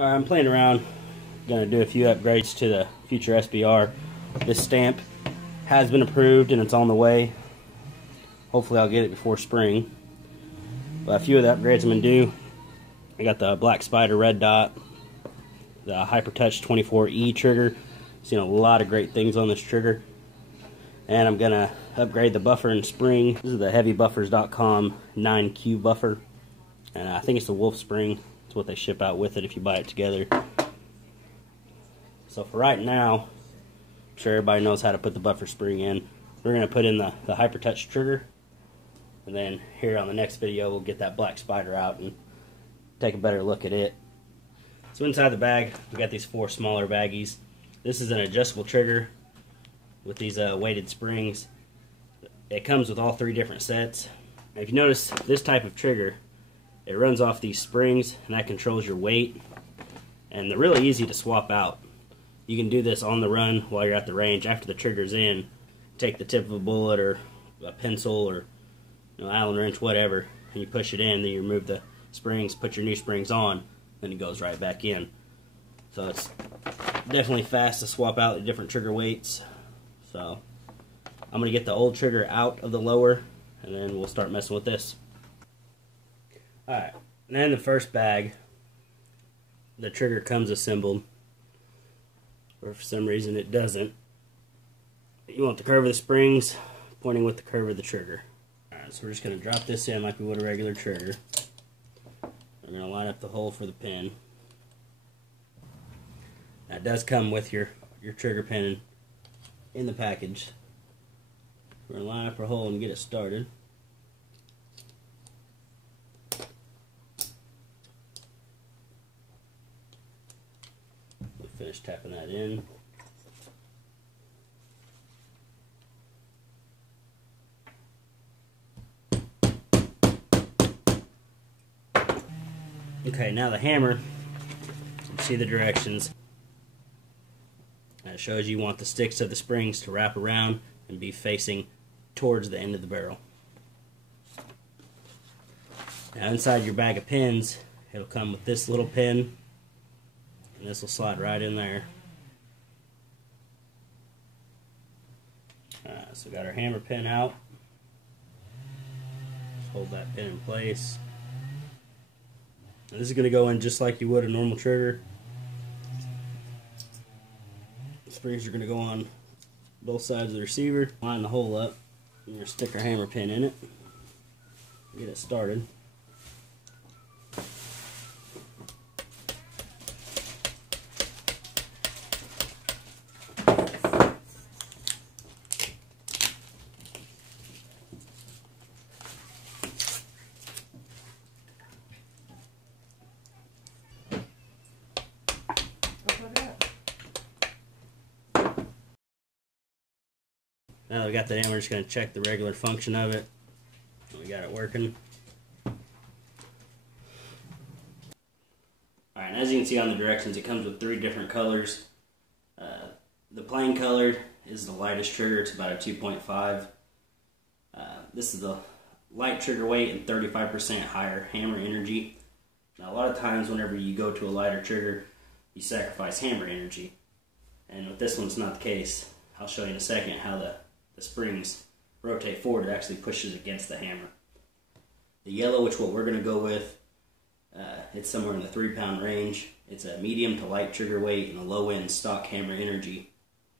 Alright, I'm playing around. Gonna do a few upgrades to the future SBR. This stamp has been approved and it's on the way. Hopefully I'll get it before spring. But a few of the upgrades I'm gonna do. I got the Black Spider red dot, the hipertouch 24E trigger. Seen a lot of great things on this trigger. And I'm gonna upgrade the buffer and spring. This is the heavybuffers.com 9Q buffer. And I think it's the wolf spring. It's what they ship out with it if you buy it together. So for right now, I'm sure everybody knows how to put the buffer spring in. We're going to put in the hipertouch trigger. And then here on the next video, we'll get that Black Spider out and take a better look at it. So inside the bag, we got these 4 smaller baggies. This is an adjustable trigger with these weighted springs. It comes with all 3 different sets. And if you notice, this type of trigger, it runs off these springs and that controls your weight. And they're really easy to swap out. You can do this on the run while you're at the range. After the trigger's in, take the tip of a bullet or a pencil or Allen wrench, whatever, and you push it in, then you remove the springs, put your new springs on, then it goes right back in. So it's definitely fast to swap out the different trigger weights. So I'm going to get the old trigger out of the lower and then we'll start messing with this. Alright, and then the first bag, the trigger comes assembled, or for some reason it doesn't. You want the curve of the springs pointing with the curve of the trigger. Alright, so we're just going to drop this in like we would a regular trigger. We're going to line up the hole for the pin. That does come with your trigger pin in the package. We're going to line up our hole and get it started. Finish tapping that in. Okay, now the hammer, you see the directions. It shows you want the sticks of the springs to wrap around and be facing towards the end of the barrel. Now inside your bag of pins, it'll come with this little pin. And this will slide right in there. So we got our hammer pin out. Just hold that pin in place. And this is going to go in just like you would a normal trigger. The springs are going to go on both sides of the receiver. Line the hole up. And you're going to stick our hammer pin in it. Get it started. Now that we got the hammer, we're just going to check the regular function of it. We got it working. Alright, as you can see on the directions, it comes with 3 different colors. The plain color is the lightest trigger. It's about a 2.5. This is the light trigger weight and 35% higher hammer energy. Now a lot of times whenever you go to a lighter trigger, you sacrifice hammer energy. And with this one, it's not the case. I'll show you in a second how the springs rotate forward. It actually pushes against the hammer. The yellow, which what we're going to go with, it's somewhere in the 3-pound range. It's a medium to light trigger weight and a low end stock hammer energy.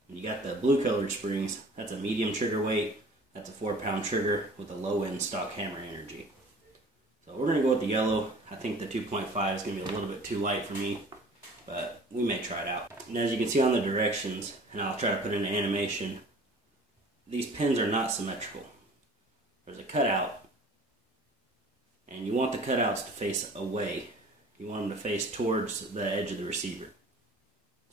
And you got the blue colored springs. That's a medium trigger weight. That's a 4-pound trigger with a low end stock hammer energy. So we're going to go with the yellow. I think the 2.5 is going to be a little bit too light for me, but we may try it out. And as you can see on the directions, and I'll try to put in an animation, these pins are not symmetrical. There's a cutout, and you want the cutouts to face away. You want them to face towards the edge of the receiver.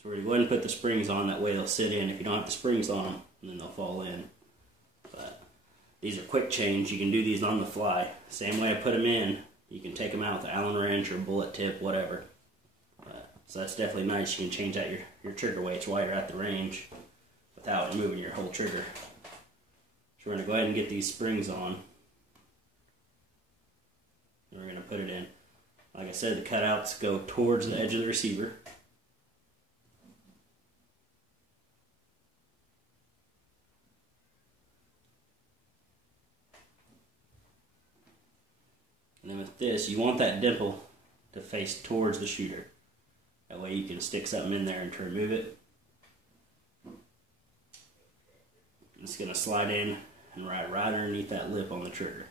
So we're going to go ahead and put the springs on, that way they'll sit in. If you don't have the springs on them, then they'll fall in. But these are quick change. You can do these on the fly. Same way I put them in, you can take them out with an Allen wrench or bullet tip, whatever. So that's definitely nice. You can change out your trigger weights while you're at the range without moving your whole trigger. So we're going to go ahead and get these springs on. And we're going to put it in. Like I said, the cutouts go towards the edge of the receiver. And then with this, you want that dimple to face towards the shooter. That way you can stick something in there and to remove it. It's going to slide in and ride right underneath that lip on the trigger.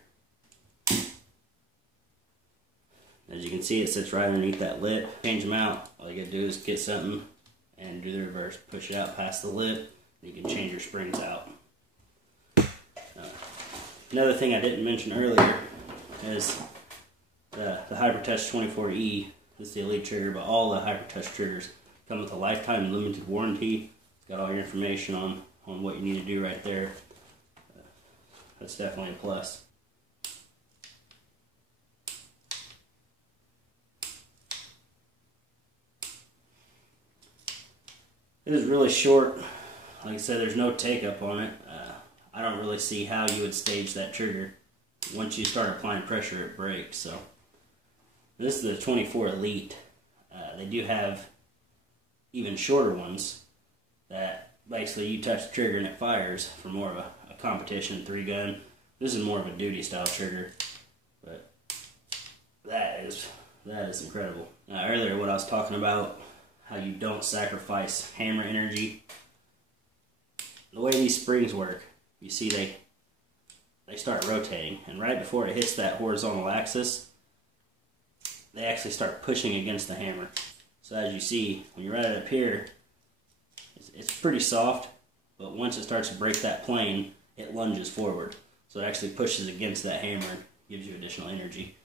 As you can see, it sits right underneath that lip. Change them out. All you got to do is get something and do the reverse. Push it out past the lip, and you can change your springs out. Another thing I didn't mention earlier is the hipertouch 24E. This is the elite trigger, but all the hipertouch triggers come with a lifetime limited warranty. It's got all your information on what you need to do right there. That's definitely a plus. It is really short. Like I said, there's no take up on it. I don't really see how you would stage that trigger. Once you start applying pressure, it breaks. So this is the 24 Elite. They do have even shorter ones that basically you touch the trigger and it fires for more of a competition 3-gun. This is more of a duty style trigger, but that is incredible. Earlier, what I was talking about, how you don't sacrifice hammer energy. The way these springs work, you see they start rotating, and right before it hits that horizontal axis, they actually start pushing against the hammer. So as you see, when you ride it up here, it's pretty soft, but once it starts to break that plane, it lunges forward. So it actually pushes against that hammer and gives you additional energy.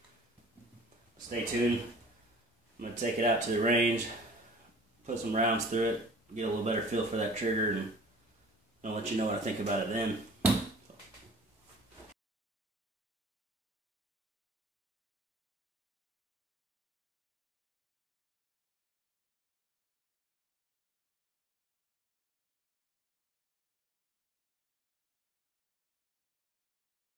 Stay tuned. I'm going to take it out to the range, put some rounds through it, get a little better feel for that trigger, and I'll let you know what I think about it then.